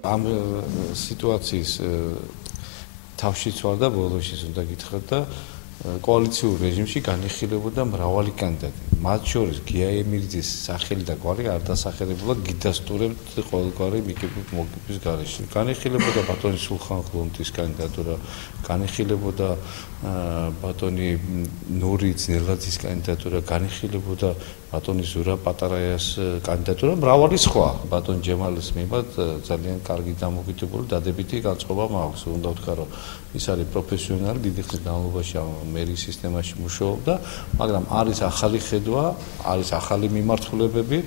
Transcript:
ამ სიტუაციის თავშეცვალა და ბოლოშიც უნდა გითხრათ და კოალიციურ რეჟიმში განიხილებოდა მრავალი კანდიდატი. მათ შორის გია ემირიძის სახელი და კვალი არ დასახელებულა გიდასტურებთ ყოველგვარი მოგების გარეშე. განიხილებოდა ბატონი სულხან ხლუნტის კანდიდატურა, განიხილებოდა ბატონი ნური ძნელაძის კანდიდატურა, განიხილებოდა ბატონი ზურა პატარაიას კანდიდატურა, მრავალი სხვა. ბატონ ჯემალის მიმართ ძალიან კარგი დამოკიდებული დადებითი განწყობა მაქვს. უნდა ვთქვა, რომ ის არის პროფესიონალი, დიდი ხნის განმავლობაში მერის სისტემაში მუშაობდა, მაგრამ არის ახალი ხედვა, არის ახალი მიმართულებები.